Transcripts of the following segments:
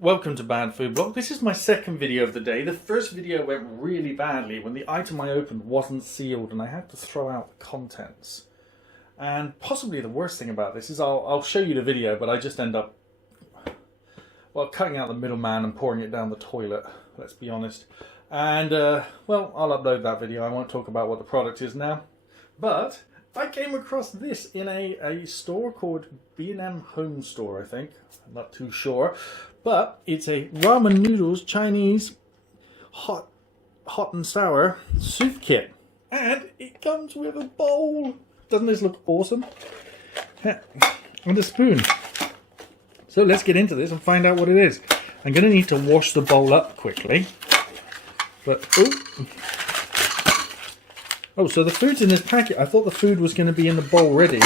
Welcome to Bad Food Blog. This is my second video of the day. The first video went really badly when the item I opened wasn't sealed and I had to throw out the contents. And possibly the worst thing about this is I'll show you the video, but I just end up, well, cutting out the middleman and pouring it down the toilet, let's be honest. And, well, I'll upload that video. I won't talk about what the product is now. But I came across this in a store called B&M Home Store, I think. I'm not too sure. But it's a ramen noodles Chinese hot and sour soup kit. And it comes with a bowl. Doesn't this look awesome? And a spoon. So let's get into this and find out what it is. I'm going to need to wash the bowl up quickly. But, oh, so the food's in this packet. I thought the food was going to be in the bowl ready.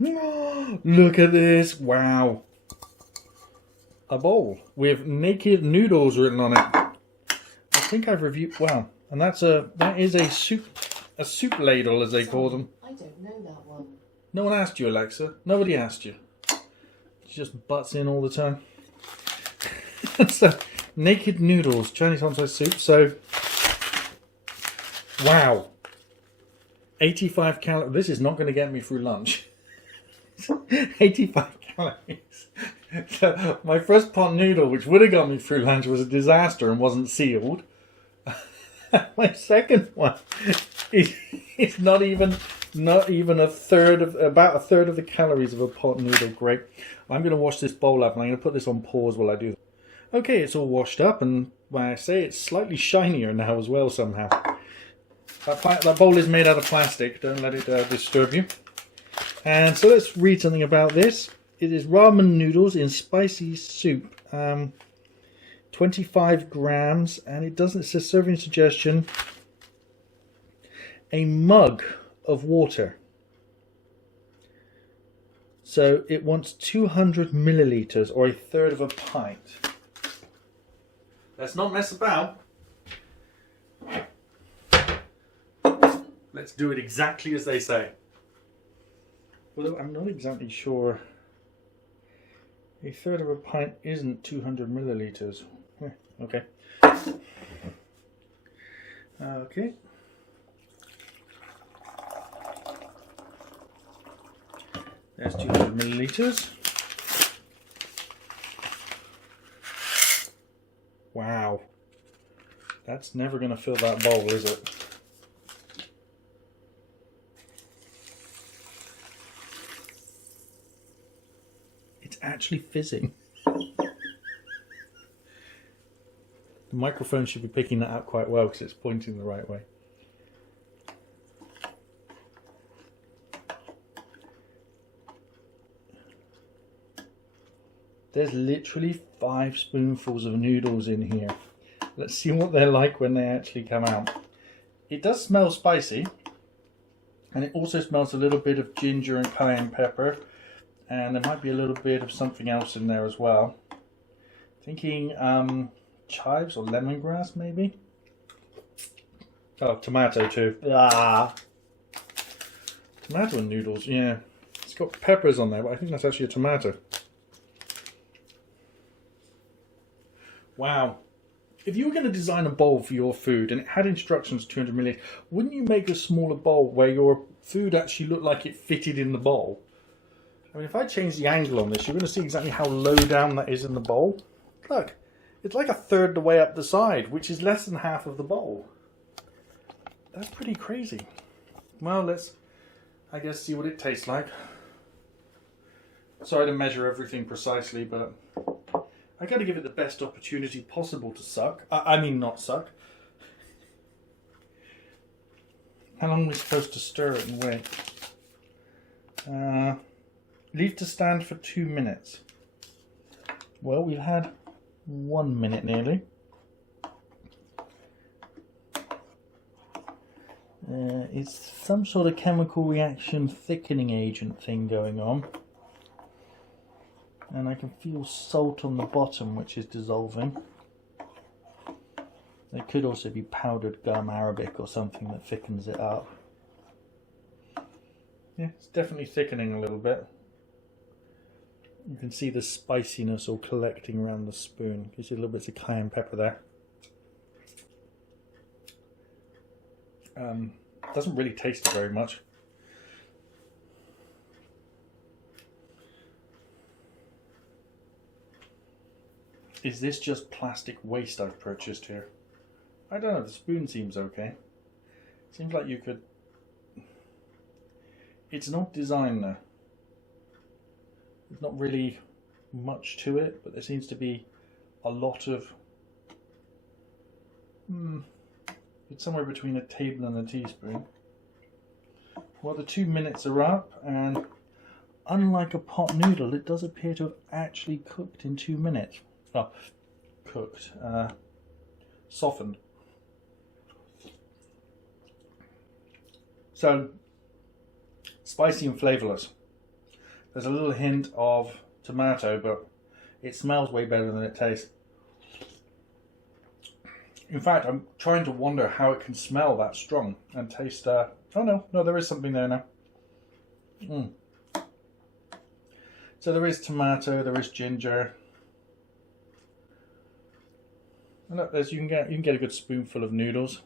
Look at this. Wow. A bowl with naked noodles written on it. I think I've reviewed. Wow, and that is a soup ladle, as they call them. I don't know that one. No one asked you, Alexa. Nobody asked you. She just butts in all the time. So, naked noodles, Chinese hot soup. So, wow, 85 calories. This is not going to get me through lunch. 85 calories. So my first pot noodle, which would have got me through lunch, was a disaster and wasn't sealed. My second one is not even a third of, about a third of the calories of a pot noodle. Great. I'm going to wash this bowl up and I'm going to put this on pause while I do that. Okay, it's all washed up, and when I say it's slightly shinier now as well somehow. That bowl is made out of plastic. Don't let it disturb you. And so let's read something about this. It is ramen noodles in spicy soup, 25 grams, and it says serving suggestion, a mug of water. So it wants 200 milliliters, or a third of a pint. Let's not mess about. Let's do it exactly as they say. Although I'm not exactly sure. A third of a pint isn't 200 milliliters. Okay. Okay. There's 200 milliliters. Wow. That's never going to fill that bowl, is it? Actually fizzing. The microphone should be picking that up quite well because it's pointing the right way. There's literally 5 spoonfuls of noodles in here. Let's see what they're like when they actually come out. It does smell spicy, and it also smells a little bit of ginger and cayenne pepper. And there might be a little bit of something else in there as well. Thinking chives or lemongrass maybe? Oh, tomato too. Ah. Tomato and noodles, yeah. It's got peppers on there, but I think that's actually a tomato. Wow. If you were going to design a bowl for your food and it had instructions 200 milliliters, wouldn't you make a smaller bowl where your food actually looked like it fitted in the bowl? I mean, if I change the angle on this, you're going to see exactly how low down that is in the bowl. Look, it's like a third the way up the side, which is less than half of the bowl. That's pretty crazy. Well, let's, I guess, see what it tastes like. Sorry to measure everything precisely, but I got to give it the best opportunity possible to suck. I mean, not suck. How long are we supposed to stir it and wait? Leave to stand for 2 minutes. Well, we've had 1 minute nearly. It's some sort of chemical reaction thickening agent thing going on. And I can feel salt on the bottom, which is dissolving. There could also be powdered gum arabic or something that thickens it up. Yeah, it's definitely thickening a little bit. You can see the spiciness all collecting around the spoon. You see little bits of cayenne pepper there. Doesn't really taste it very much. Is this just plastic waste I've purchased here? I don't know, the spoon seems okay. Seems like you could... It's an odd design though. There's not really much to it, but there seems to be a lot of... It's somewhere between a table and a teaspoon. Well, the 2 minutes are up, and unlike a pot noodle, it does appear to have actually cooked in 2 minutes. Oh, cooked. Softened. So, spicy and flavourless. There's a little hint of tomato, but it smells way better than it tastes. In fact, I'm trying to wonder how it can smell that strong and taste... oh no, there is something there now. So there is tomato, there is ginger. And look, you can get a good spoonful of noodles.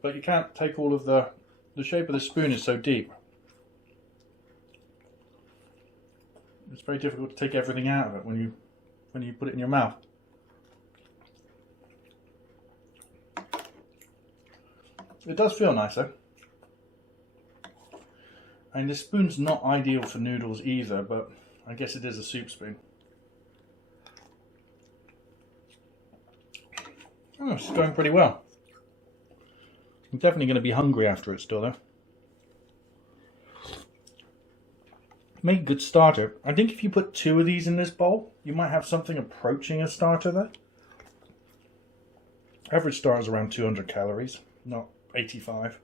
But you can't take all of the shape of the spoon is so deep. It's very difficult to take everything out of it when you put it in your mouth. It does feel nicer. And this spoon's not ideal for noodles either, but I guess it is a soup spoon. Oh, it's going pretty well. I'm definitely going to be hungry after it still though. Make a good starter. I think if you put 2 of these in this bowl, you might have something approaching a starter there. Average starter is around 200 calories, not 85.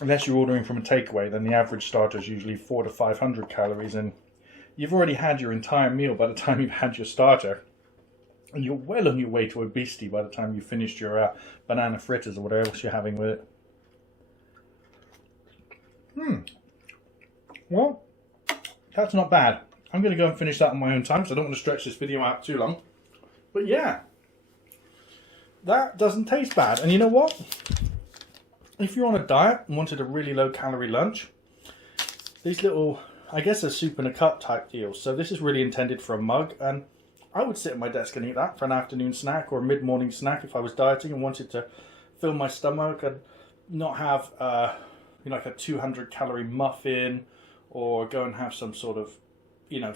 Unless you're ordering from a takeaway, then the average starter is usually 400 to 500 calories, and you've already had your entire meal by the time you've had your starter. And you're well on your way to obesity by the time you've finished your banana fritters or whatever else you're having with it. Well, that's not bad. I'm going to go and finish that on my own time, so I don't want to stretch this video out too long. But yeah, that doesn't taste bad. And you know what? If you're on a diet and wanted a really low calorie lunch, these little, I guess, a soup in a cup type deals. So this is really intended for a mug, and I would sit at my desk and eat that for an afternoon snack or a mid-morning snack if I was dieting and wanted to fill my stomach and not have like a 200 calorie muffin, or go and have some sort of,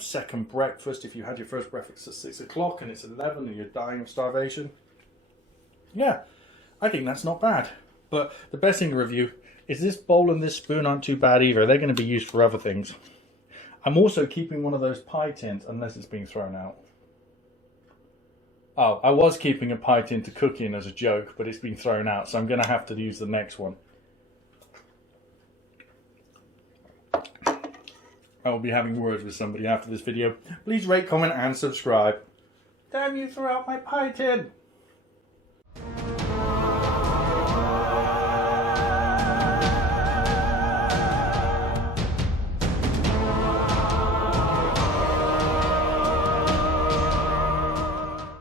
second breakfast if you had your first breakfast at 6 o'clock and it's 11 and you're dying of starvation. Yeah, I think that's not bad. But the best thing to review is this bowl and this spoon aren't too bad either. They're going to be used for other things. I'm also keeping one of those pie tins, unless it's being thrown out. Oh, I was keeping a pie tin to cook in as a joke, but it's been thrown out, so I'm going to have to use the next one. I will be having words with somebody after this video. Please rate, comment and subscribe. Damn, you threw out my pie tin!